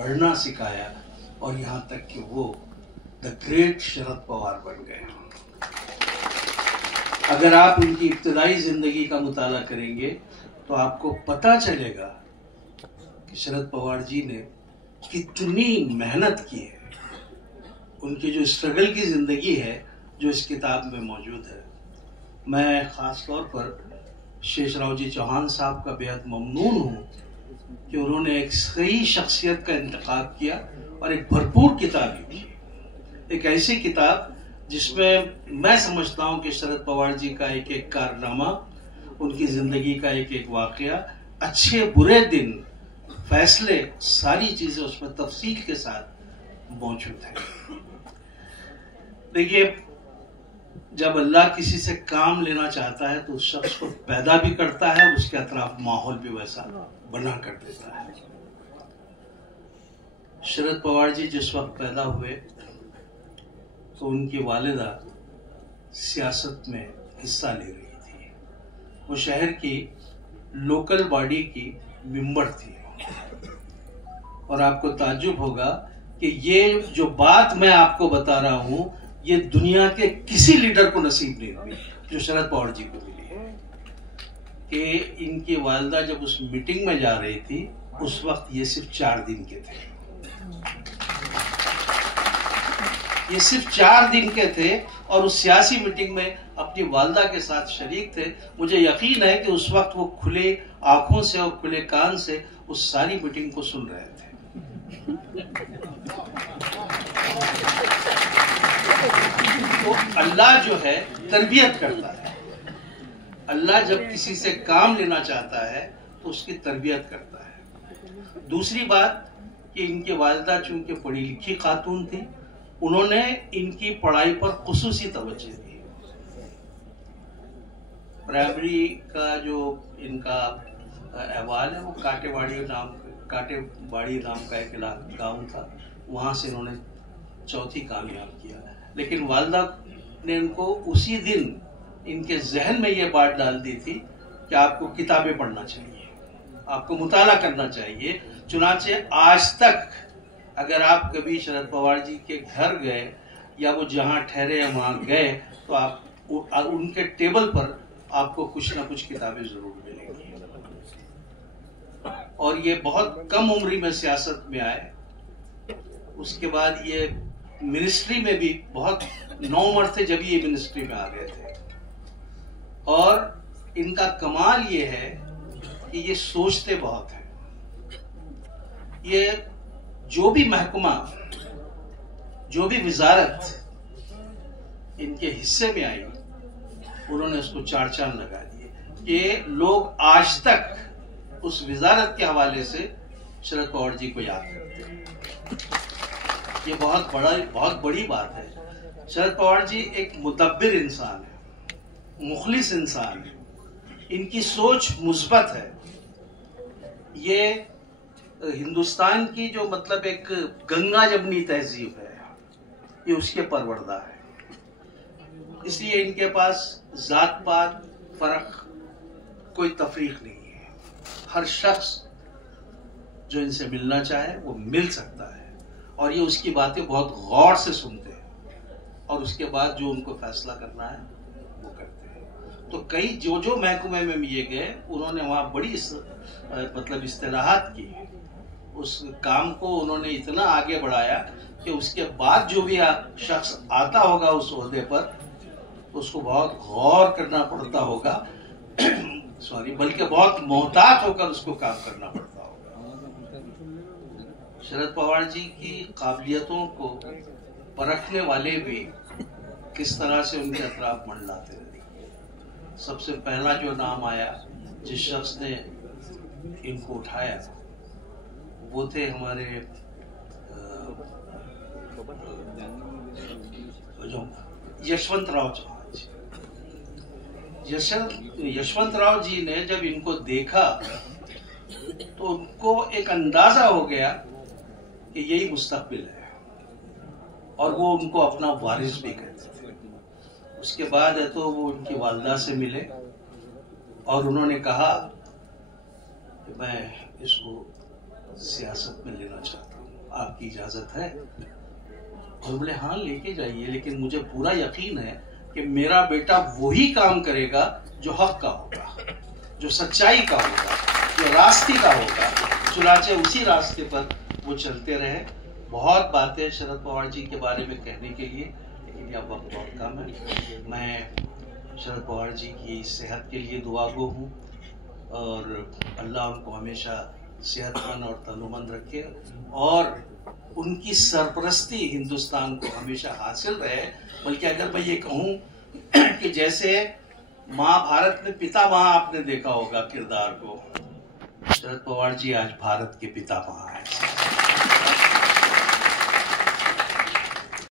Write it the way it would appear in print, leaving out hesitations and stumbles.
बढ़ना सिखाया और यहाँ तक कि वो द ग्रेट शरद पवार बन गए। अगर आप उनकी इब्तदाई जिंदगी का मुताला करेंगे तो आपको पता चलेगा कि शरद पवार जी ने कितनी मेहनत की है। उनकी जो स्ट्रगल की जिंदगी है जो इस किताब में मौजूद है, मैं ख़ास तौर पर शेषराव जी चौहान साहब का बेहद ममनून हूँ कि उन्होंने एक सही शख्सियत का इंतखाब किया और एक भरपूर किताब लिखी, एक ऐसी किताब जिसमें मैं समझता हूँ कि शरद पवार जी का एक एक कारनामा, उनकी जिंदगी का एक एक वाकया, अच्छे बुरे दिन, फैसले, सारी चीजें उसमें तफसील के साथ मौजूद है। देखिए, जब अल्लाह किसी से काम लेना चाहता है तो उस शख्स को पैदा भी करता है और उसके अतराफ माहौल भी वैसा बना कर देता है। शरद पवार जी जिस वक्त पैदा हुए तो उनकी वालिदा सियासत में हिस्सा ले रही थी। वो शहर की लोकल बॉडी की मेंबर थी और आपको ताज्जुब होगा कि ये जो बात मैं आपको बता रहा हूं ये दुनिया के किसी लीडर को नसीब नहीं हुई जो शरद पवार जी को मिली है कि इनकी वालिदा जब उस मीटिंग में जा रही थी उस वक्त ये सिर्फ 4 दिन के थे। ये सिर्फ 4 दिन के थे और उस सियासी मीटिंग में अपनी वालिदा के साथ शरीक थे। मुझे यकीन है कि उस वक्त वो खुले आंखों से और खुले कान से उस सारी मीटिंग को सुन रहे थे। तो अल्लाह जो है तरबियत करता है। अल्लाह जब किसी से काम लेना चाहता है तो उसकी तरबियत करता है। दूसरी बात कि इनकी वालिदा चूंकि पढ़ी लिखी खातून थी, उन्होंने इनकी पढ़ाई पर खुसूसी तवज्जो दी। प्राइमरी का जो इनका अहवाल है वो काटेवाड़ी नाम का एक गांव था, वहां से इन्होंने 4थी कामयाब किया। लेकिन वालिदा ने इनको उसी दिन इनके जहन में ये बात डाल दी थी कि आपको किताबें पढ़ना चाहिए, आपको मुताला करना चाहिए। चुनाचे आज तक अगर आप कभी शरद पवार जी के घर गए या वो जहां ठहरे हैं वहां गए तो आप उनके टेबल पर आपको कुछ ना कुछ किताबें जरूर मिलेंगी। और ये बहुत कम उम्र में सियासत में आए। उसके बाद ये मिनिस्ट्री में भी बहुत 9 उम्र थे जब ये मिनिस्ट्री में आ गए थे। और इनका कमाल ये है कि ये सोचते बहुत हैं। ये जो भी महकमा, जो भी विजारत इनके हिस्से में आई, उन्होंने उसको 4 चांद लगा दिए कि लोग आज तक उस विजारत के हवाले से शरद पवार जी को याद करते हैं। ये बहुत बड़ी बात है। शरद पवार जी एक मुदब्बिर इंसान है, मुखलिस इंसान है, इनकी सोच मुस्बत है। ये हिंदुस्तान की जो मतलब एक गंगा जमनी तहजीब है, ये उसके परवरदा है। इसलिए इनके पास जात पात फर्क कोई तफरीक नहीं है। हर शख्स जो इनसे मिलना चाहे वो मिल सकता है और ये उसकी बातें बहुत गौर से सुनते हैं और उसके बाद जो उनको फैसला करना है वो करते हैं। तो कई जो महकमे में ये गए उन्होंने वहाँ बड़ी मतलब इस्तिलाहात की। उस काम को उन्होंने इतना आगे बढ़ाया कि उसके बाद जो भी शख्स आता होगा उस ओहदे पर उसको बहुत गौर करना पड़ता होगा सॉरी, बल्कि बहुत मोहतात होकर उसको काम करना पड़ता होगा। शरद पवार जी की काबिलियतों को परखने वाले भी किस तरह से उनके अतराफ मंडलाते रहे। सबसे पहला जो नाम आया, जिस शख्स ने इनको उठाया, वो थे हमारे यशवंत राव चौहान जी। यशवंत राव जी ने जब इनको देखा तो उनको एक अंदाजा हो गया कि यही मुस्तकबिल है और वो उनको अपना वारिस भी कहते थे। उसके बाद है तो वो उनकी वालिदा से मिले और उन्होंने कहा कि मैं इसको सियासत में लेना चाहता हूँ। आपकी इजाजत है? और बोले हाँ लेके जाइए, लेकिन मुझे पूरा यकीन है कि मेरा बेटा वही काम करेगा जो हक का होगा, जो सच्चाई का होगा, जो रास्ते का होगा, चुनाचे उसी रास्ते पर वो चलते रहे। बहुत बातें शरद पवार जी के बारे में कहने के लिए, लेकिन यह वक्त बहुत कम है। मैं शरद पवार जी की सेहत के लिए दुआगो हूँ और अल्लाह उनको हमेशा सेहतमंद और तंदुरुस्त रखे और उनकी सरपरस्ती हिंदुस्तान को हमेशा हासिल रहे। बल्कि अगर मैं ये कहूँ कि जैसे महाभारत में पितामह आपने देखा होगा किरदार को, शरद पवार जी आज भारत के पितामह हैं।